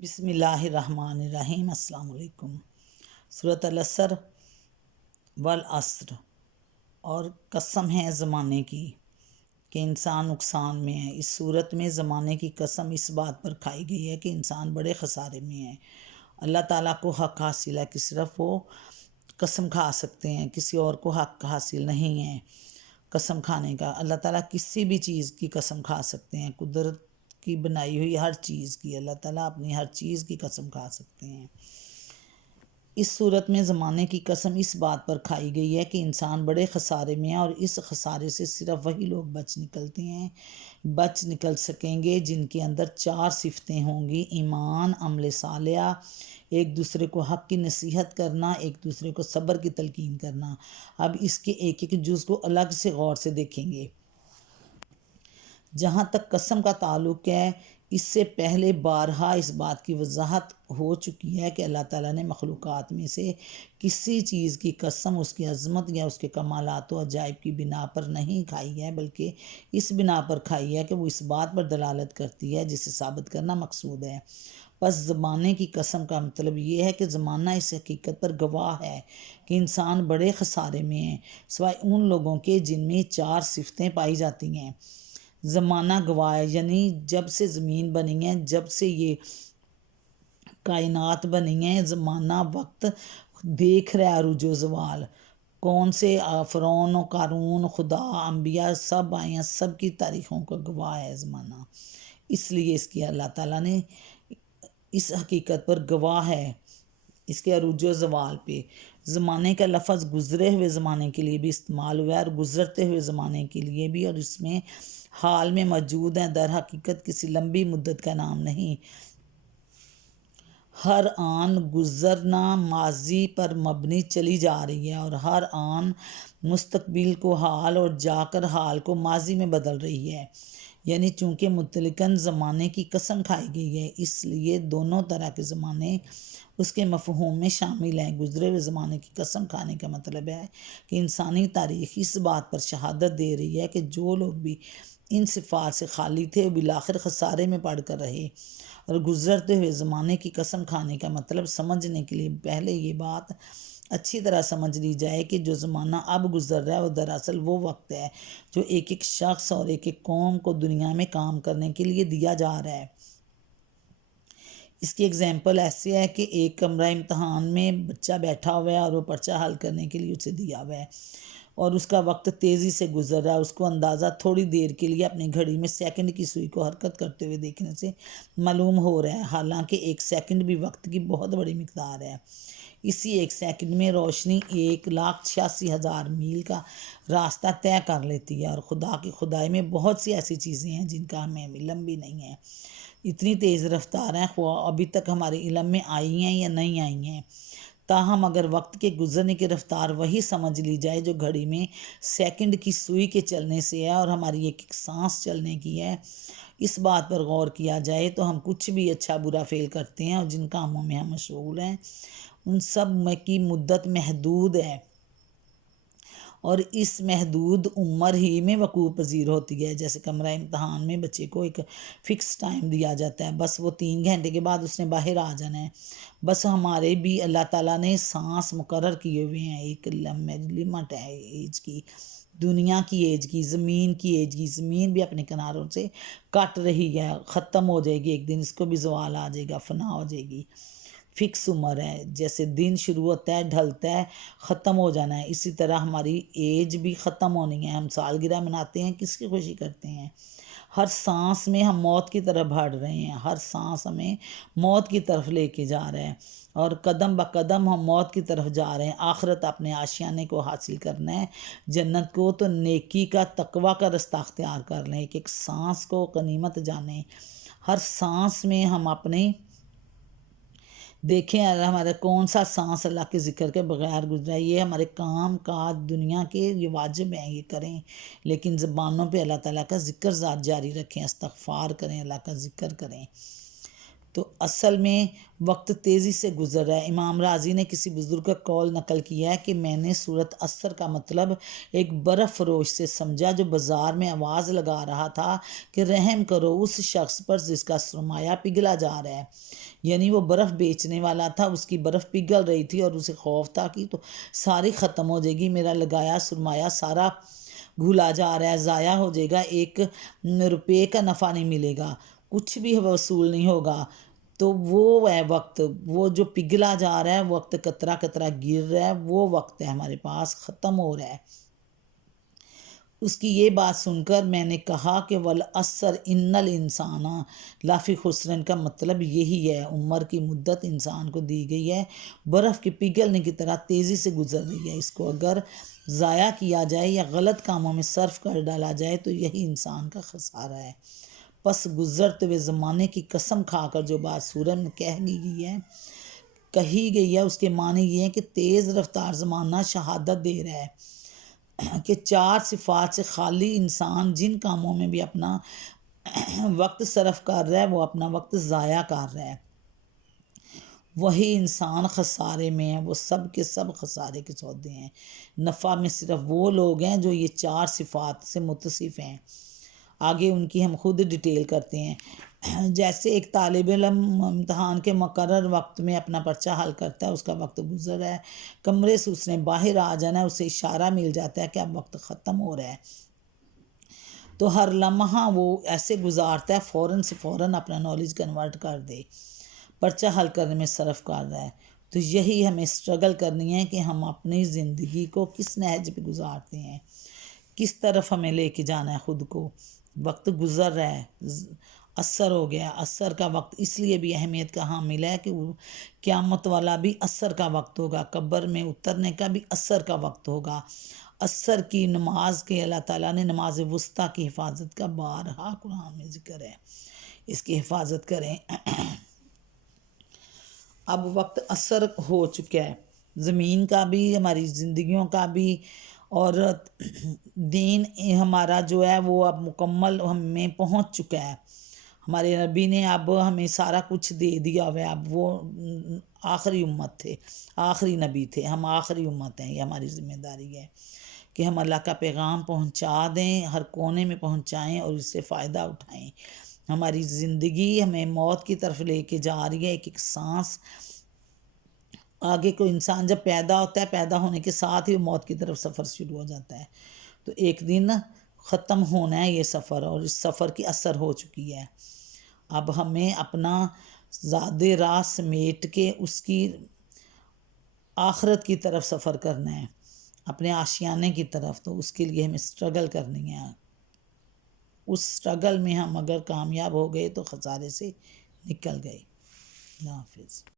بسم اللہ الرحمن الرحیم۔ السلام علیکم۔ سورۃ العصر والعصر، اور قسم ہے زمانے کی کہ انسان نقصان میں ہے۔ اس صورت میں زمانے کی قسم اس بات پر کھائی گئی ہے کہ انسان بڑے خسارے میں ہے۔ اللہ تعالیٰ کو حق حاصل ہے کہ صرف وہ قسم کھا سکتے ہیں، کسی اور کو حق حاصل نہیں ہے قسم کھانے کا۔ اللہ تعالیٰ کسی بھی چیز کی قسم کھا سکتے ہیں، قدرت کی بنائی ہوئی ہر چیز کی اللہ تعالیٰ اپنی ہر چیز کی قسم کھا سکتے ہیں۔ اس صورت میں زمانے کی قسم اس بات پر کھائی گئی ہے کہ انسان بڑے خسارے میں ہے، اور اس خسارے سے صرف وہی لوگ بچ نکل سکیں گے جن کے اندر 4 صفتیں ہوں گی: ایمان، عمل صالح، ایک دوسرے کو حق کی نصیحت کرنا، ایک دوسرے کو صبر کی تلقین کرنا۔ اب اس کے ایک ایک جز کو الگ سے غور سے دیکھیں گے۔ جہاں تک قسم کا تعلق ہے، اس سے پہلے بارہا اس بات کی وضاحت ہو چکی ہے کہ اللہ تعالیٰ نے مخلوقات میں سے کسی چیز کی قسم اس کی عظمت یا اس کے کمالات و عجائب کی بنا پر نہیں کھائی ہے، بلکہ اس بنا پر کھائی ہے کہ وہ اس بات پر دلالت کرتی ہے جسے ثابت کرنا مقصود ہے۔ پس زمانے کی قسم کا مطلب یہ ہے کہ زمانہ اس حقیقت پر گواہ ہے کہ انسان بڑے خسارے میں ہیں، سوائے ان لوگوں کے جن میں 4 صفتیں پائی جاتی ہیں۔ زمانہ گواہ ہے، یعنی جب سے زمین بنی ہے، جب سے یہ کائنات بنی ہے، زمانہ وقت دیکھ رہا ہے عروج و زوال۔ کون سے فرعون و قارون، خدا، انبیاء سب آئے ہیں، سب کی تاریخوں کا گواہ ہے زمانہ۔ اس لیے اس کی اللہ تعالیٰ نے اس حقیقت پر گواہ ہے، اس کے عروج و زوال پہ۔ زمانے کا لفظ گزرے ہوئے زمانے کے لیے بھی استعمال ہوا ہے اور گزرتے ہوئے زمانے کے لیے بھی، اور اس میں حال میں موجود ہیں، در حقیقت کسی لمبی مدت کا نام نہیں۔ ہر آن گزرنا ماضی پر مبنی چلی جا رہی ہے، اور ہر آن مستقبل کو حال اور جا کر حال کو ماضی میں بدل رہی ہے۔ یعنی چونکہ مطلقاً زمانے کی قسم کھائی گئی ہے، اس لیے دونوں طرح کے زمانے اس کے مفہوم میں شامل ہیں۔ گزرے ہوئے زمانے کی قسم کھانے کا مطلب ہے کہ انسانی تاریخ اس بات پر شہادت دے رہی ہے کہ جو لوگ بھی ان صفات سے خالی تھے وہ بالآخر خسارے میں پڑ کر رہے۔ اور گزرتے ہوئے زمانے کی قسم کھانے کا مطلب سمجھنے کے لیے پہلے یہ بات اچھی طرح سمجھ لی جائے کہ جو زمانہ اب گزر رہا ہے وہ دراصل وہ وقت ہے جو ایک ایک شخص اور ایک ایک قوم کو دنیا میں کام کرنے کے لیے دیا جا رہا ہے۔ اس کی اگزامپل ایسے ہے کہ ایک کمرہ امتحان میں بچہ بیٹھا ہوا ہے اور وہ پرچہ حل کرنے کے لیے اسے دیا ہوا ہے، اور اس کا وقت تیزی سے گزر رہا ہے۔ اس کو اندازہ تھوڑی دیر کے لیے اپنی گھڑی میں سیکنڈ کی سوئی کو حرکت کرتے ہوئے دیکھنے سے معلوم ہو رہا ہے، حالانکہ ایک سیکنڈ بھی وقت کی بہت بڑی مقدار ہے۔ اسی ایک سیکنڈ میں روشنی 1,86,000 میل کا راستہ طے کر لیتی ہے، اور خدا کی خدائی میں بہت سی ایسی چیزیں ہیں جن کا ہمیں علم بھی نہیں ہے۔ اتنی تیز رفتار ہیں، خواہ ابھی تک ہمارے علم میں آئی ہیں یا نہیں آئی ہیں۔ تاہم اگر وقت کے گزرنے کی رفتار وہی سمجھ لی جائے جو گھڑی میں سیکنڈ کی سوئی کے چلنے سے ہے، اور ہماری ایک ایک سانس چلنے کی ہے، اس بات پر غور کیا جائے تو ہم کچھ بھی اچھا برا فعل کرتے ہیں اور جن کاموں میں ہم مشغول ہیں ان سب کی مدت محدود ہے، اور اس محدود عمر ہی میں وقوع پذیر ہوتی ہے۔ جیسے کمرہ امتحان میں بچے کو ایک فکس ٹائم دیا جاتا ہے، بس وہ 3 گھنٹے کے بعد اس نے باہر آ جانا ہے۔ بس ہمارے بھی اللہ تعالیٰ نے سانس مقرر کیے ہوئے ہیں، ایک لمٹ ہے ایج کی، دنیا کی ایج کی، زمین کی ایج کی۔ زمین بھی اپنے کناروں سے کٹ رہی ہے، ختم ہو جائے گی ایک دن، اس کو بھی زوال آ جائے گا، فنا ہو جائے گی۔ فکس عمر ہے، جیسے دن شروع ہوتا ہے، ڈھلتا ہے، ختم ہو جانا ہے، اسی طرح ہماری ایج بھی ختم ہونی ہے۔ ہم سالگرہ مناتے ہیں، کس کی خوشی کرتے ہیں؟ ہر سانس میں ہم موت کی طرف بڑھ رہے ہیں، ہر سانس ہمیں موت کی طرف لے کے جا رہے ہیں، اور قدم بقدم ہم موت کی طرف جا رہے ہیں۔ آخرت اپنے آشیانے کو حاصل کرنا ہے، جنت کو، تو نیکی کا تقوی کا رستہ اختیار کر لیں، ایک ایک سانس کو غنیمت جانیں۔ ہر سانس میں ہم اپنے دیکھیں ہمارا کون سا سانس اللہ کے ذکر کے بغیر گزرا ہے۔ یہ ہمارے کام کاج دنیا کے یہ واجب ہیں، یہ کریں، لیکن زبانوں پہ اللہ تعالیٰ کا ذکر ذات جاری رکھیں، استغفار کریں، اللہ کا ذکر کریں۔ تو اصل میں وقت تیزی سے گزر رہا ہے۔ امام راضی نے کسی بزرگ کا قول نقل کیا ہے کہ میں نے سورۃ عصر کا مطلب ایک برف فروش سے سمجھا جو بازار میں آواز لگا رہا تھا کہ رحم کرو اس شخص پر جس کا سرمایہ پگھلا جا رہا ہے۔ یعنی وہ برف بیچنے والا تھا، اس کی برف پگھل رہی تھی اور اسے خوف تھا کہ تو ساری ختم ہو جائے گی، میرا لگایا سرمایہ سارا گھولا جا رہا ہے، ضائع ہو جائے گا، 1 روپے کا نفع نہیں ملے گا، کچھ بھی وصول نہیں ہوگا۔ تو وہ ہے وقت، وہ جو پگھلا جا رہا ہے، وقت قطرہ قطرہ گر رہا ہے، وہ وقت ہے ہمارے پاس، ختم ہو رہا ہے۔ اس کی یہ بات سن کر میں نے کہا کہ والعصر ان الانسان لافی خسرن کا مطلب یہی ہے، عمر کی مدت انسان کو دی گئی ہے، برف کے پگھلنے کی طرح تیزی سے گزر رہی ہے، اس کو اگر ضائع کیا جائے یا غلط کاموں میں صرف کر ڈالا جائے تو یہی انسان کا خسارہ ہے۔ پس گزرتے ہوئے زمانے کی قسم کھا کر جو بات سورہ میں کہی گئی ہے اس کے معنی یہ ہے کہ تیز رفتار زمانہ شہادت دے رہا ہے کہ 4 صفات سے خالی انسان جن کاموں میں بھی اپنا وقت صرف کر رہا ہے وہ اپنا وقت ضائع کر رہا ہے، وہی انسان خسارے میں ہے، وہ سب کے سب خسارے کے سودے ہیں۔ نفع میں صرف وہ لوگ ہیں جو یہ 4 صفات سے متصف ہیں۔ آگے ان کی ہم خود ڈیٹیل کرتے ہیں۔ جیسے ایک طالب علم امتحان کے مقرر وقت میں اپنا پرچہ حل کرتا ہے، اس کا وقت گزر رہا ہے، کمرے سے اس نے باہر آ جانا ہے، اسے اشارہ مل جاتا ہے کہ اب وقت ختم ہو رہا ہے، تو ہر لمحہ وہ ایسے گزارتا ہے فوراً سے فوراً اپنا نالج کنورٹ کر دے، پرچہ حل کرنے میں صرف کر رہا ہے۔ تو یہی ہمیں اسٹرگل کرنی ہے کہ ہم اپنی زندگی کو کس نہج پہ گزارتے ہیں، کس طرف ہمیں لے کے جانا ہے خود کو۔ وقت گزر رہا ہے، عصر ہو گیا، عصر کا وقت اس لیے بھی اہمیت کا حامل ہے کہ وہ قیامت والا بھی عصر کا وقت ہوگا، قبر میں اترنے کا بھی عصر کا وقت ہوگا۔ عصر کی نماز کے اللہ تعالیٰ نے نماز وسطیٰ کی حفاظت کا بارہا قرآن میں ذکر ہے، اس کی حفاظت کریں۔ اب وقت عصر ہو چکا ہے، زمین کا بھی، ہماری زندگیوں کا بھی، اور دین ہمارا جو ہے وہ اب مکمل ہمیں پہنچ چکا ہے۔ ہمارے نبی نے اب ہمیں سارا کچھ دے دیا ہوا ہے، اب وہ آخری امت تھے، آخری نبی تھے، ہم آخری امت ہیں، یہ ہماری ذمہ داری ہے کہ ہم اللہ کا پیغام پہنچا دیں، ہر کونے میں پہنچائیں اور اس سے فائدہ اٹھائیں۔ ہماری زندگی ہمیں موت کی طرف لے کے جا رہی ہے، ایک ایک سانس۔ آگے کوئی انسان جب پیدا ہوتا ہے، پیدا ہونے کے ساتھ ہی موت کی طرف سفر شروع ہو جاتا ہے، تو ایک دن ختم ہونا ہے یہ سفر، اور اس سفر کی اثر ہو چکی ہے۔ اب ہمیں اپنا زاد راہ سمیٹ کے اس کی آخرت کی طرف سفر کرنا ہے، اپنے آشیانے کی طرف، تو اس کے لیے ہمیں اسٹرگل کرنی ہے۔ اس اسٹرگل میں ہم اگر کامیاب ہو گئے تو خسارے سے نکل گئے۔ اللہ حافظ۔